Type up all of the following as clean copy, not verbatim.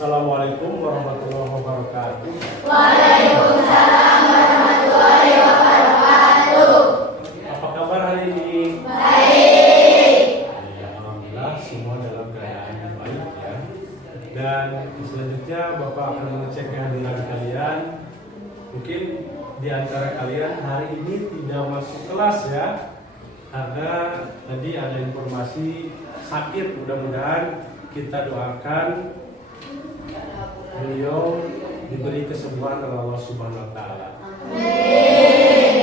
Assalamualaikum warahmatullahi wabarakatuh. Waalaikumsalam warahmatullahi wabarakatuh. Apa kabar hari ini? Baik. Ya, alhamdulillah semua dalam keadaan yang baik ya. Dan selanjutnya Bapak akan mengecek kehadiran kalian. Mungkin di antara kalian hari ini tidak masuk kelas ya, karena tadi ada informasi sakit. Mudah-mudahan kita doakan beliau diberi kesembuhan oleh Allah Subhanahu wa taala.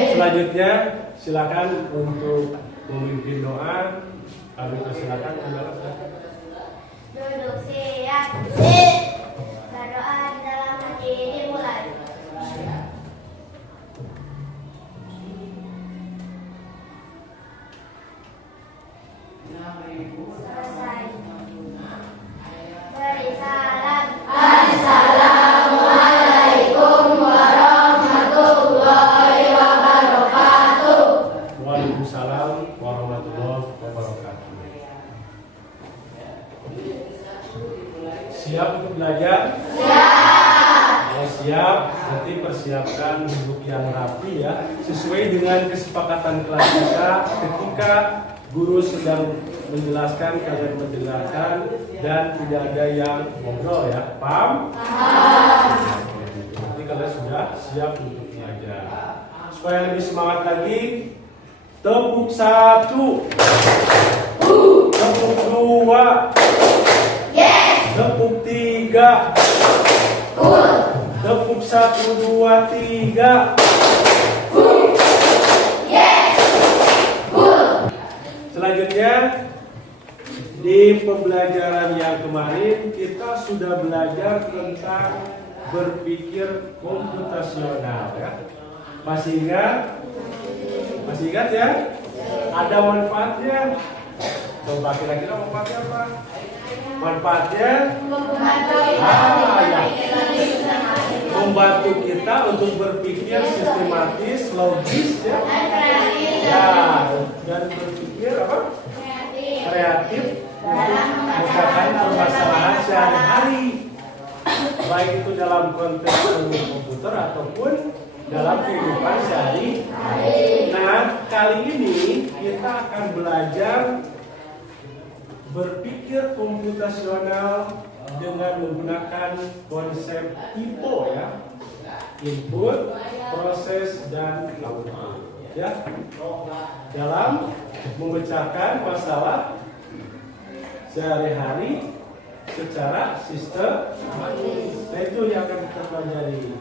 Selanjutnya silakan untuk memimpin doa. Kami persilakan Duduk siap. Berdoa di dalam hati dimulai. Selesai. Beri salam. Assalamualaikum warahmatullahi wabarakatuh. Waalaikumsalam warahmatullahi wabarakatuh. Siap untuk belajar? Siap. Kalau siap, nanti persiapkan duduk yang rapi ya, sesuai dengan kesepakatan kelas kita. Ketika guru sedang menjelaskan, kalian mendengarkan dan tidak ada yang ngobrol ya, paham? Nanti kalian sudah siap untuk belajar. Supaya lebih semangat lagi, tepuk 1, tepuk 2, tepuk 3, tepuk 1, 2, 3. Selanjutnya, di pembelajaran yang kemarin kita sudah belajar tentang berpikir komputasional ya. Masih ingat? Masih ingat ya? Ada manfaatnya. Coba kira-kira manfaatnya apa? Manfaatnya membantu kita untuk berpikir sistematis, logis ya. Dan berpikir apa? Kreatif untuk memecahkan permasalahan sehari-hari, baik itu dalam konteks ilmu komputer ataupun dalam kehidupan sehari-hari. Nah, kali ini kita akan belajar berpikir komputasional dengan menggunakan konsep IPO ya, input, proses, dan output ya, dalam memecahkan masalah sehari-hari secara sistematis. Nah, itu yang akan kita pelajari.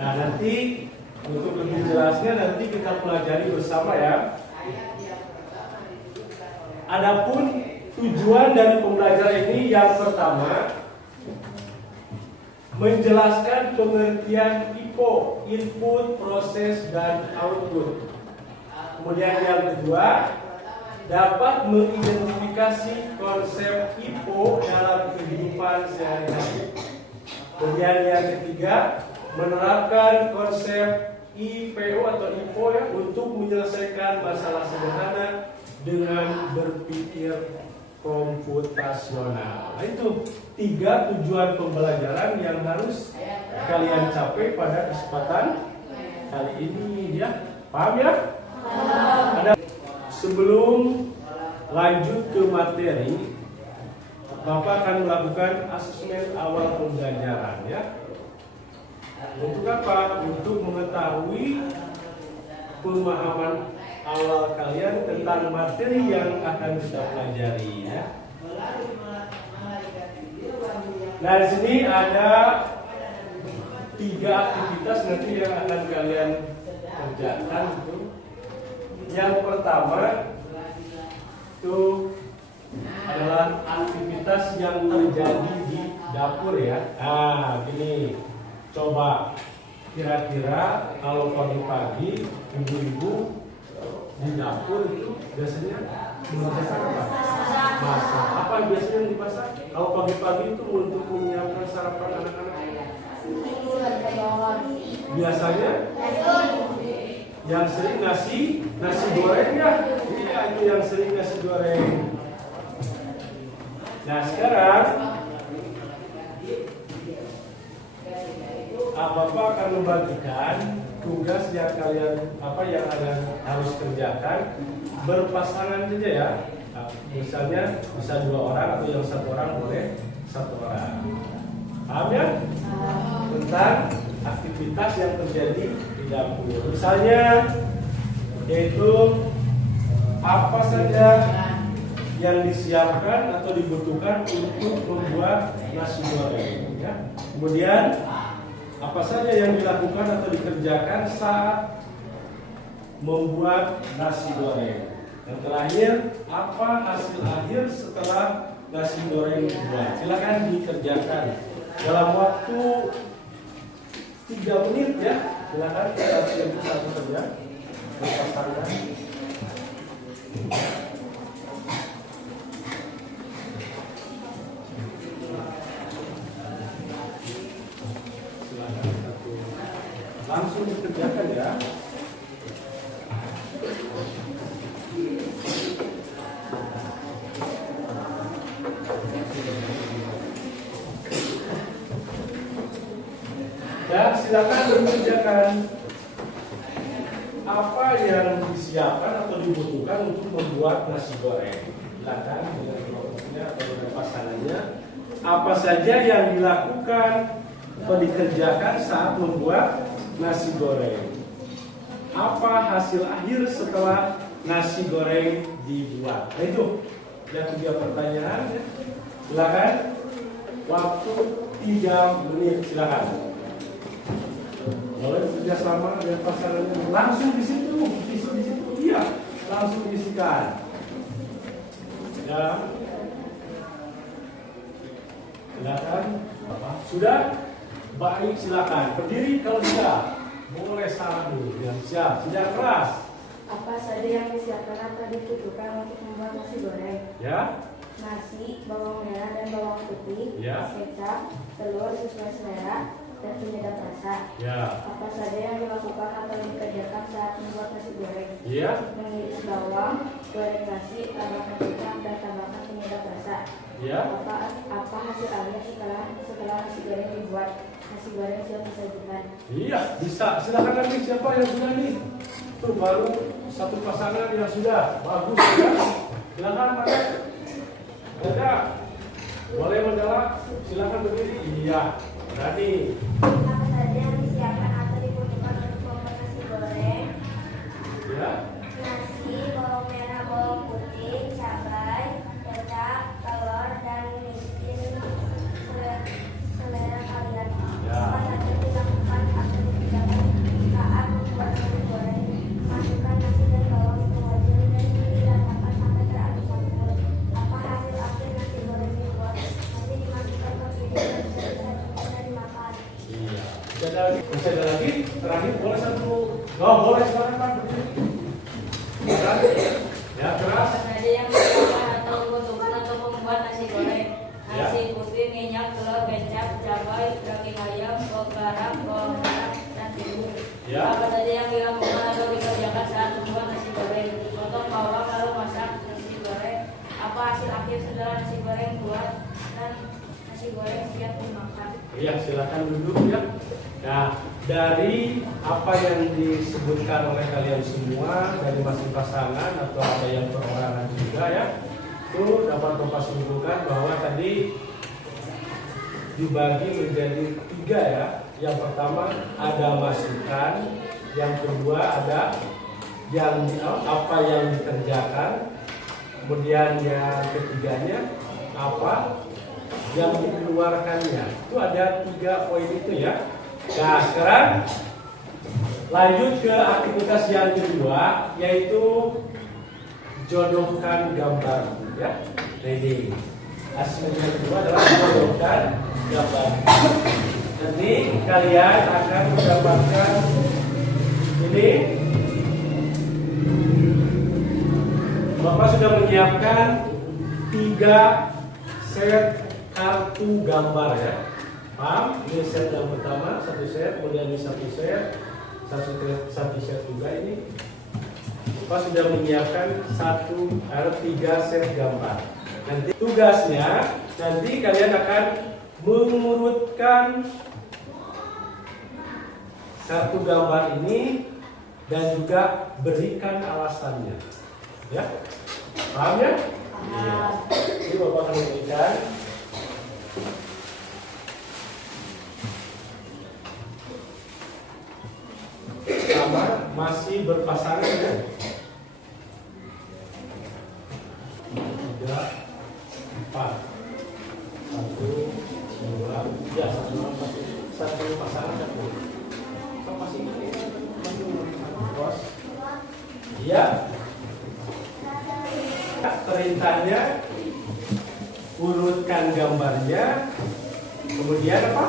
Nah, nanti untuk lebih jelasnya nanti kita pelajari bersama ya. Adapun tujuan dari pembelajaran ini yang pertama menjelaskan pengertian IPO, input, proses, dan output. Kemudian yang kedua, dapat mengidentifikasi konsep IPO dalam kehidupan sehari-hari. Kemudian yang ketiga, menerapkan konsep IPO atau IPO ya, untuk menyelesaikan masalah sederhana dengan berpikir komputasional. Nah, itu 3 tujuan pembelajaran yang harus kalian capai pada kesempatan kali ini ya. Paham ya? Sebelum lanjut ke materi, Bapak akan melakukan asesmen awal pembelajaran ya. Untuk apa? Untuk mengetahui pemahaman awal kalian tentang materi yang akan kita pelajari ya. Nah, di sini ada 3 aktivitas nanti yang akan kalian kerjakan itu. Yang pertama itu adalah aktivitas yang terjadi di dapur ya. Nah, gini. Coba kira-kira kalau pagi-pagi ibu-ibu di dapur itu biasanya memasak apa? Masak. Apa yang biasanya yang dimasak? Kalau pagi-pagi itu untuk menyiapkan sarapan anak-anak. Biasanya yang sering nasi goreng ya. Iya, itu yang sering nasi goreng. Nah, sekarang membagikan tugas yang harus kerjakan berpasangan saja ya. Nah, misalnya bisa 2 orang atau yang 1 orang boleh 1 orang. Paham ya? Tentang aktivitas yang terjadi di dapur. Misalnya yaitu apa saja yang disiapkan atau dibutuhkan untuk membuat nasi goreng. Ya. Kemudian apa saja yang dilakukan atau dikerjakan saat membuat nasi goreng. Yang terakhir, apa hasil akhir setelah nasi goreng dibuat. Silakan dikerjakan dalam waktu 3 menit ya. Silakan satu saja berpasangan. Langsung dikerjakan ya. Dan silakan dikerjakan apa yang disiapkan atau dibutuhkan untuk membuat nasi goreng. Silakan dengan kelompoknya atau dengan pasangannya. Apa saja yang dilakukan atau dikerjakan saat membuat nasi goreng. Apa hasil akhir setelah nasi goreng dibuat? Nah itu ada 3 pertanyaan. Silakan. Waktu 3 menit. Silakan. Boleh kerja sama dengan pasangannya. Langsung di situ. Iya. Langsung diisikan. Ya. Silakan. Sudah? Baik, silakan. Berdiri kalau tidak. Boleh salah dulu. Ya, siap. Tidak keras. Apa saja yang disiapkan atau dibutuhkan untuk membuat nasi goreng? Ya. Nasi, bawang merah dan bawang putih, Ya. kecap, telur sesuai selera, dan penyedap rasa. Ya. Apa saja yang dilakukan atau dikerjakan saat membuat nasi goreng? Ya. Mengiris bawang, goreng nasi, tambahkan kecap, dan tambahkan penyedap rasa. Ya. Apa hasil akhir setelah nasi goreng dibuat? Nasi goreng siap disajikan. Iya, bisa. Silakan nanti siapa yang sudah nih? Itu baru 1 pasangan yang sudah. Bagus ya. Silakan pakai. Ada. Boleh menjawab. Silakan berdiri. Iya. Berani. Apa saja yang disiapkan atau dibutuhkan untuk membuat nasi goreng? Ya. Nasi, bawang merah, bawang putih, cabai, kecap, telur, dan micin selera kalian. Ya. Apa saja yang dilakukan atau dikerjakan saat membuat nasi goreng? Masukkan nasi dan bawang ke wajan dan diletakkan sampai teraduk campur. Apa hasil akhir nasi goreng dibuat? Nanti dimasukkan ke piring dan bisa dimakan. Iya. Bisa ada lagi? Terakhir boleh 1. Oh, boleh silakan Pak berdiri. Silakan. Ya, keras. Apa saja yang disiapkan atau dibutuhkan untuk membuat nasi goreng? Ya. Nasi putih, minyak, telur, kecap, cabai, daging ayam, garam, bawang merah, dan bumbu. Ya. Apa saja yang dilakukan atau dikerjakan saat membuat nasi goreng? Potong bawang lalu masak nasi goreng. Apa hasil akhir setelah nasi goreng buat dan nasi goreng siap dimakan? Iya, silakan duduk ya. Nah, dari apa yang disebutkan oleh kalian semua dari masing pasangan atau ada yang perorangan juga ya, itu dapat Bapak simpulkan bahwa tadi dibagi menjadi 3 ya. Yang pertama ada masukan, yang kedua ada apa yang dikerjakan, kemudian yang ketiganya apa yang dikeluarkannya. Itu ada 3 poin itu ya. Nah, sekarang lanjut ke aktivitas yang kedua, yaitu jodohkan gambar ya. Jadi hasil yang kedua adalah jodohkan gambar. Nanti kalian akan mendapatkan ini. Bapak sudah menyiapkan 3 set kartu gambar ya. Paham? Ini set yang pertama, 1 set, kemudian ini 1 set, 1 set juga ini. Bapak sudah menyiapkan 3 set gambar. Nanti tugasnya, nanti kalian akan mengurutkan satu gambar ini dan juga berikan alasannya. Ya, paham ya? Iya. Ini Bapak akan berikan. Sama masih berpasangan ya. 3, 4, 1, 2, ya satu pasangan satu. Masih ini, terus, iya. Perintahnya urutkan gambarnya, kemudian apa?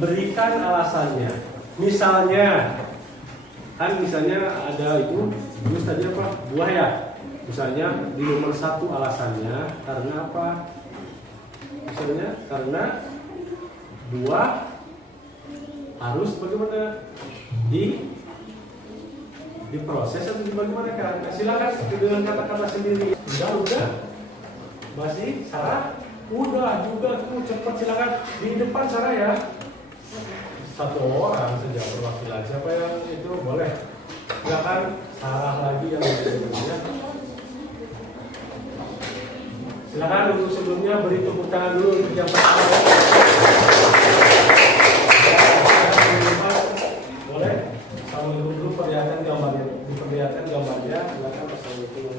Berikan alasannya. Misalnya ada itu, terus tadi apa? Buah ya. Misalnya di nomor 1 alasannya karena apa? Misalnya karena buah harus bagaimana diproses atau bagaimana kan? Silakan dengan kata-kata sendiri. Udah, masih Sarah? Udah juga tuh cepat silakan di depan Sarah ya. Satu orang saja perwakilan. Siapa yang itu boleh? Silakan Sarah lagi yang sebelumnya. Silakan untuk sebelumnya beri tepuk tangan dulu untuk yang pertama. Boleh? Sama dulu perlihatkan gambarnya. Diperlihatkan gambarnya. Silakan.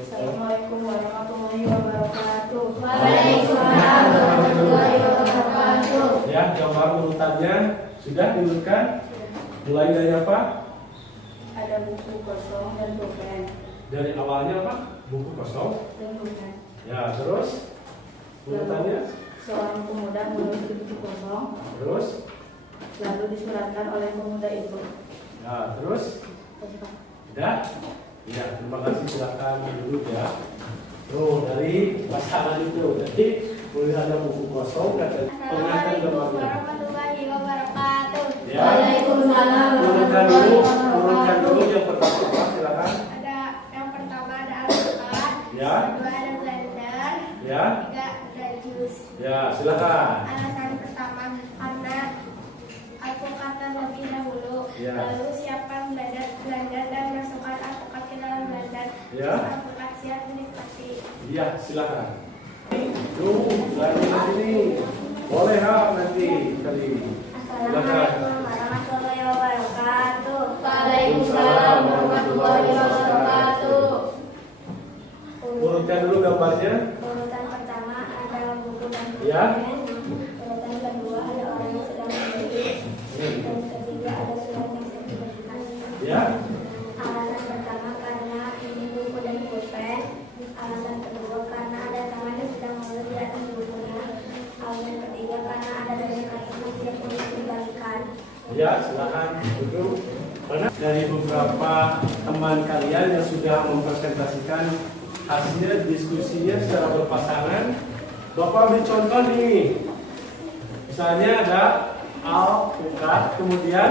Assalamualaikum warahmatullahi wabarakatuh. Waalaikumsalam warahmatullahi wabarakatuh. Ya, gambar urutannya sudah diurutkan. Mulai dari apa? Ada buku kosong dan pulpen. Dari awalnya apa? Buku kosong. Dan pulpen. Ya, terus urutannya. Seorang pemuda menuju buku kosong, Terus. lalu disuratkan oleh pemuda itu. Ya, terus. Sudah? Ya, terima kasih. Silakan duduk ya. Tuh, dari pasangan itu. Jadi, boleh ada buku kosong dan pengantar gambarnya. warahmatullahi wabarakatuh. Ya. Waalaikumsalam Urutkan dulu yang pertama apa? Silakan. Ada yang pertama ada alpukat, Ya. kedua ada blender, Ya. ketiga ada jus. Ya, silakan. Alasan pertama karena alpukatnya lebih dahulu, Ya. lalu siapkan blender dan masukkan alpukat ke dalam blender. Ya. Terus alpukat siap dinikmati. Iya, silakan. Tuh, lagi sini. Boleh nanti kali. Assalamualaikum warahmatullahi wabarakatuh. Waalaikumsalam warahmatullahi wabarakatuh. Urutkan dulu gambarnya. Urutan pertama ada buku dan Ya. pulpen. Urutan kedua ada orang yang sedang menulis. Dan ketiga ada surat yang sedang dibacakan. Ya. Alasan pertama karena ini buku dan pulpen. Alasan kedua karena ada tangan yang sedang menulis di atas bukunya. Alasan ketiga karena ada dari kata yang tidak boleh dikembalikan. Ya, silakan duduk. Mana dari beberapa teman kalian yang sudah mempresentasikan hasil diskusinya secara berpasangan, Bapak beri contoh nih. Misalnya ada alpukat, kemudian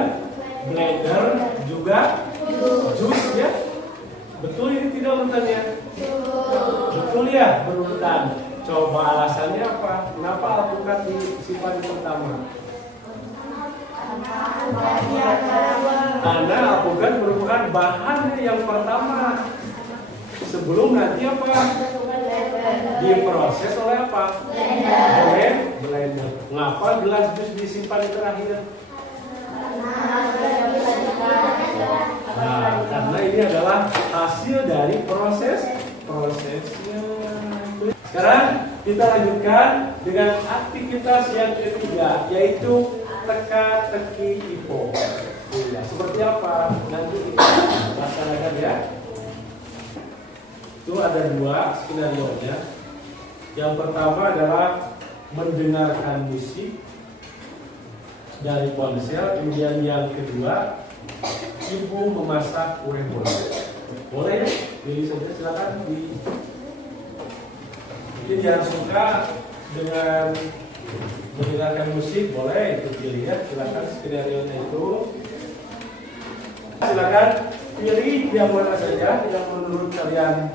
blender, juga jus ya. Betul ini tidak urutannya? Betul ya, berurutan. Coba alasannya apa? Kenapa alpukat disimpan pertama? Karena alpukat merupakan bahan yang pertama. Sebelum nanti apa? Diproses oleh apa? Blender. Mengapa gelas jus disimpan di terakhir? Nah, karena ini adalah hasil dari prosesnya. Sekarang kita lanjutkan dengan aktivitas yang ketiga, yaitu teka-teki IPO. Ya, seperti apa? Nanti kita laksanakan ya. Itu ada 2 skenario-nya. Yang pertama adalah mendengarkan musik dari ponsel, kemudian yang kedua ibu memasak kue boleh. Boleh ya? Pilih saja, silakan. Mungkin yang suka dengan mendengarkan musik boleh itu pilih ya, silakan skenario-nya itu. Silakan pilih yang mana saja yang menurut kalian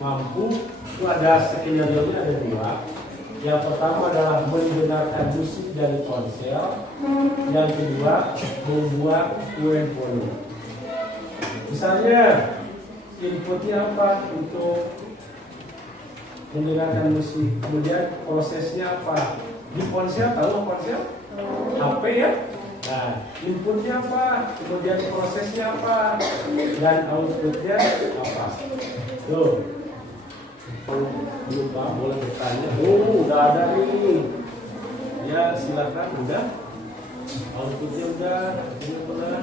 mampu. Itu ada skenario-nya ada 2. Yang pertama adalah mendengarkan musik dari ponsel. Yang kedua, membuat kue bolu. Misalnya, inputnya apa untuk mendengarkan musik, kemudian prosesnya apa? Di ponsel, tahu ponsel? HP ya? Nah, inputnya apa? Kemudian prosesnya apa? Dan outputnya apa? Tuh. Belum paham, boleh bertanya. Udah ada nih. Ya, silakan. Udah. Outputnya udah. Ini udah.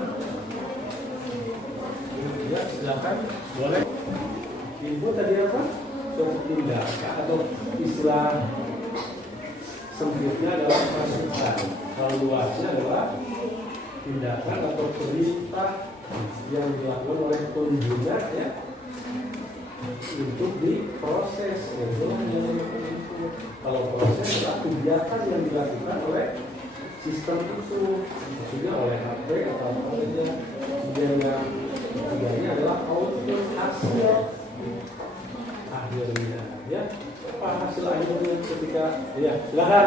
Ya, silakan. Boleh. Input tadi apa? Suatu tindakan atau istilah sempitnya adalah masukan. Kalau luasnya adalah tindakan atau perintah yang dilakukan oleh pengguna ya untuk diproses. Kalau proses adalah kegiatan yang dilakukan oleh sistem itu, maksudnya oleh HP atau apa saja. Kemudian yang ketiganya adalah output hasil akhirnya ya. Apa hasil akhirnya ketika ya silakan.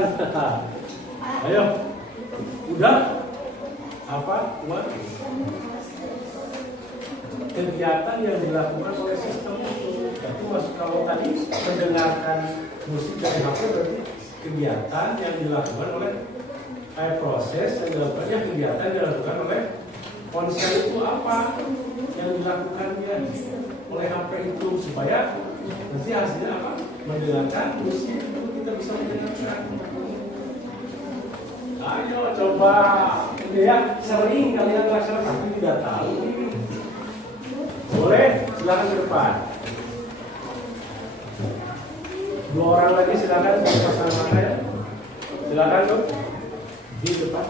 Ayo. Udah? Apa? Buat kegiatan yang dilakukan oleh sistem itu. Tapi kalau tadi mendengarkan musik dari HP berarti kegiatan yang dilakukan oleh proses yang dilakukan, kegiatan yang dilakukan oleh ponsel itu apa yang dilakukannya oleh HP itu supaya nanti hasilnya apa? Mendengarkan musik itu kita bisa mendengarkan. Ayo coba ini ya, sering kalian laksanakan tapi tidak tahu ini. Boleh, silakan ke depan. Dua orang lagi silakan pasangan mana ya? Silakan tuh di depan.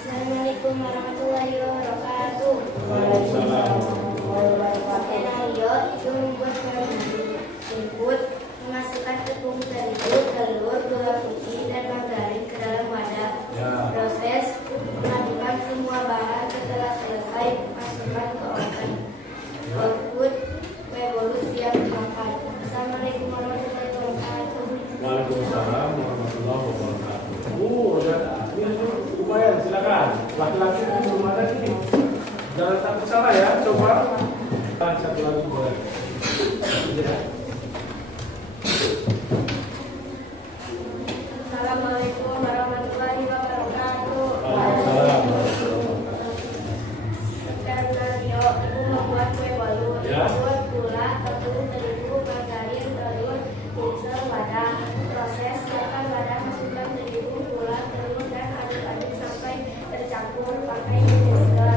Assalamualaikum warahmatullahi wabarakatuh. Waalaikumsalam. Skenario itu membuat input, memasukkan tepung terigu, telur, gula putih, dan margarin ke dalam wadah. Ya. Proses mengadukkan semua bahan, setelah selesai masukkan ke oven. Output kue bolu siap dimakan. Assalamualaikum warahmatullahi wabarakatuh. Waalaikumsalam warahmatullahi wabarakatuh. Ada. Lumayan, silakan. Laki-laki itu belum ada nih. Jangan takut salah ya, coba. Satu lagi boleh. Assalamualaikum warahmatullahi wabarakatuh. Waalaikumsalam. Skenario ibu membuat kue bolu. Ya. Buat gula, tepung terigu, margarin, telur, mixer, wadah. Proses siapkan wadah, masukkan terigu, gula, telur, dan aduk-aduk sampai tercampur pakai mixer.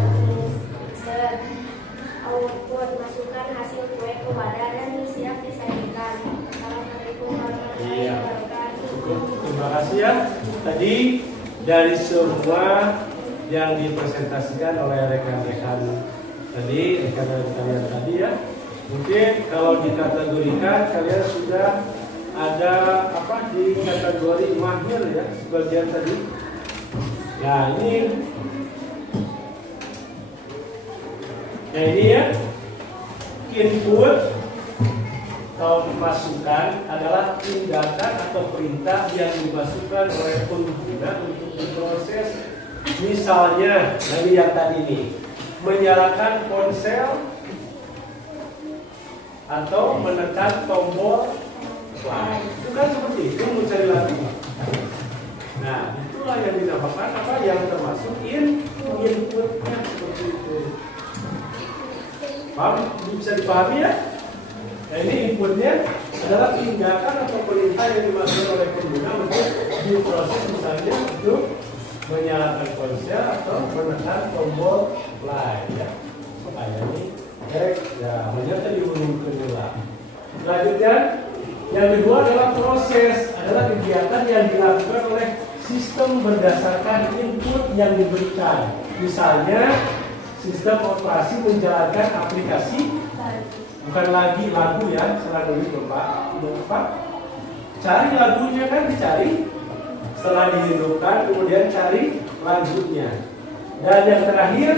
Output masukkan hasil kue ke wadah dan siap disajikan. Assalamualaikum warahmatullahi Iya. wabarakatuh. Cukup, terima kasih ya. Tadi dari semua yang dipresentasikan oleh rekan-rekan tadi, rekan-rekan kalian tadi ya. Mungkin kalau dikategorikan kalian sudah ada apa di kategori mahir ya sebagian tadi. Nah ini ya input atau masukan adalah tindakan atau perintah yang dimasukkan oleh pengguna untuk diproses. Misalnya dari yang tadi nih, menyalakan ponsel atau menekan tombol play. Itu kan seperti itu mencari lagu. Nah, itulah yang dinamakan apa yang termasuk inputnya seperti itu. Paham? Bisa dipahami ya? Nah, ini inputnya adalah tindakan atau perintah yang dimasukkan oleh pengguna untuk diproses, misalnya untuk menyalakan ponsel atau menekan tombol play ya. Kayak ini ya, ternyata dihubungkan gelap. Selanjutnya yang kedua adalah proses, adalah kegiatan yang dilakukan oleh sistem berdasarkan input yang diberikan. Misalnya sistem operasi menjalankan aplikasi, bukan lagi lagu ya, selalu itu Bapak. Cari lagunya kan dicari, setelah dihidupkan kemudian cari lagunya. Dan yang terakhir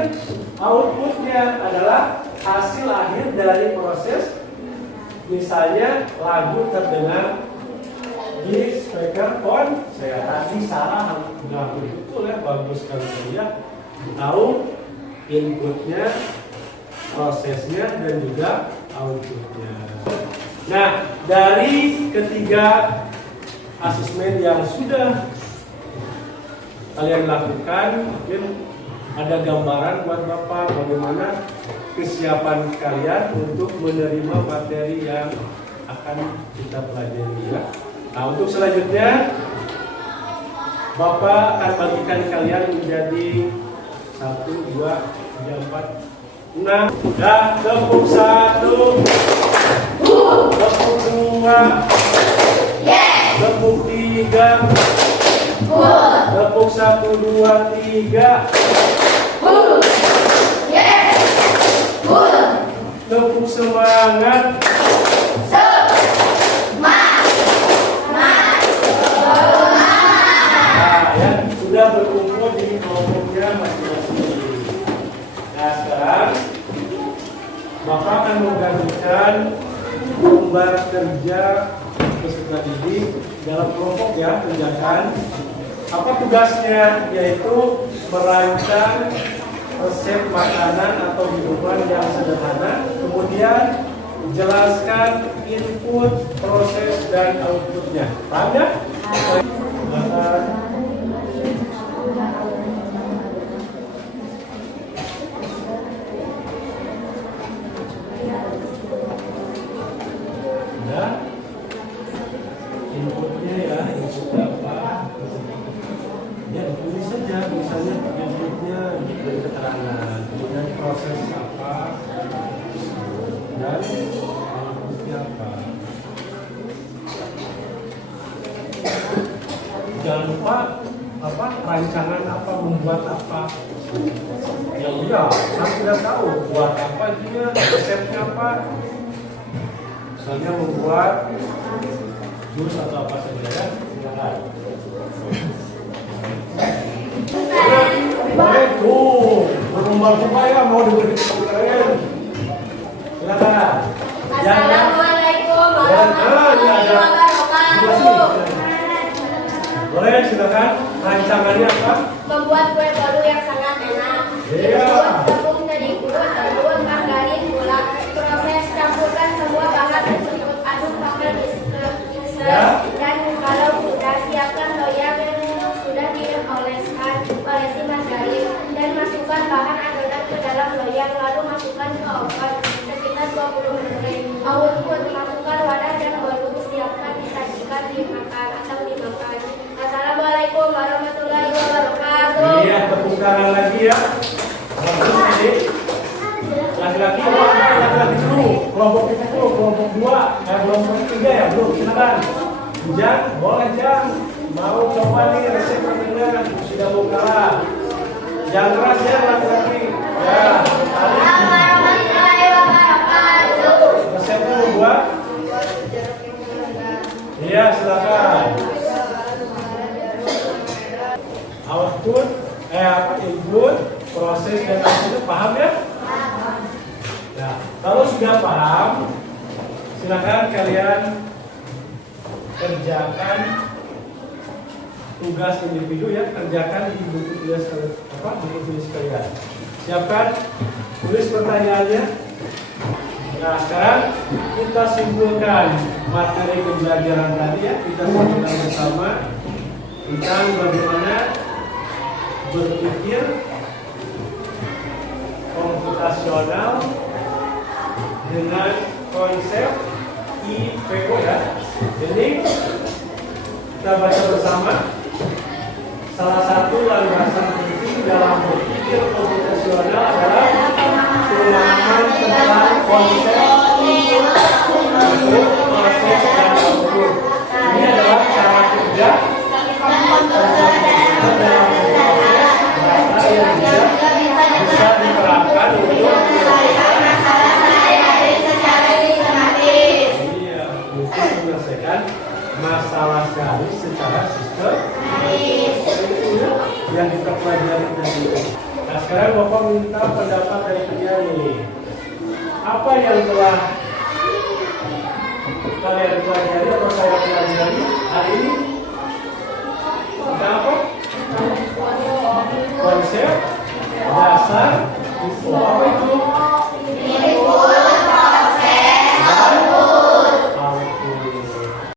outputnya adalah hasil akhir dari proses. Misalnya lagu terdengar Lagi speaker on. Saya tadi salah nggak betul ya, bagus sekali ya. Tahu inputnya, prosesnya, dan juga outputnya. Nah, dari ketiga asesmen yang sudah kalian lakukan, mungkin ada gambaran buat Bapak bagaimana kesiapan kalian untuk menerima materi yang akan kita pelajari ya. Nah, untuk selanjutnya Bapak akan bagikan kalian menjadi 1, 2, 3, 4, 6. Dan tepuk 1, tepuk 2, tepuk 3, tepuk 1, 2, 3. Tepuk semangat. Nah, ya, sudah berkumpul di kelompoknya masing-masing. Nah, sekarang Bapak akan menggantikan lembar kerja peserta didik dalam kelompok ya, kerjakan. Apa tugasnya? Yaitu merancang resep makanan atau minuman yang sederhana, kemudian jelaskan input, proses, dan outputnya. Paham ya? Nah, inputnya ya, inputnya apa? Ya, ditulis saja, misalnya inputnya dari keterangan, kemudian proses apa, dan outputnya apa. Jangan lupa apa rancangan apa, membuat apa. Ya udah, kan sudah tahu buat apa dia, resepnya apa. Misalnya membuat jus atau apa saja ya, silakan. Boleh tuh, berlomba-lomba ya, mau diberi keren. Silakan. Assalamualaikum warahmatullahi wabarakatuh. Boleh, silakan. Rancangannya apa? Membuat kue bolu yang sangat enak. Iya. Tepung terigu, telur, margarin, gula. Proses campurkan semua bahan tersebut, aduk pakai whisker. Ya. Dan kalau sudah, siapkan loyang yang sudah dioleskan, olesi margarin, dan masukkan bahan adonan ke dalam loyang, lalu masukkan ke oven sekitar 20 menit. Output, masukkan wadah dan bolu, siapkan disajikan, dimakan atau dimakan. Assalamualaikum warahmatullahi wabarakatuh. Iya, tepuk tangan lagi ya. Laki-laki dulu, kelompok itu dulu, kelompok 2, kelompok 3 ya, belum, silakan. Jang, boleh Jang. Mau coba nih resep pertanyaan, tidak mau kalah. Jangan keras ya laki-laki. Ya, Warahmatullahi wabarakatuh. resepnya membuat. Iya, silakan. Output, input, proses dan output, paham ya? Ya, kalau sudah paham, silakan kalian kerjakan tugas individu ya, kerjakan di buku tulis buku tulis kalian. Siapkan, tulis pertanyaannya. Nah, sekarang kita simpulkan materi pembelajaran tadi ya, kita simpulkan bersama tentang bagaimana berpikir komputasional dengan konsep IPO ya. Jadi kita baca bersama salah satu landasan penting dalam berpikir komputasional adalah pemahaman tentang konsep input, proses, dan output. Ini adalah cara kerja yang bisa diterapkan untuk menyelesaikan masalah garis secara sistematis yang kita pelajari tadi. Nah, sekarang Bapak minta pendapat dari kalian nih. Apa yang telah kalian pelajari atau saya pelajari hari ini? Tentang apa? Konsep dasar. Oh, apa itu?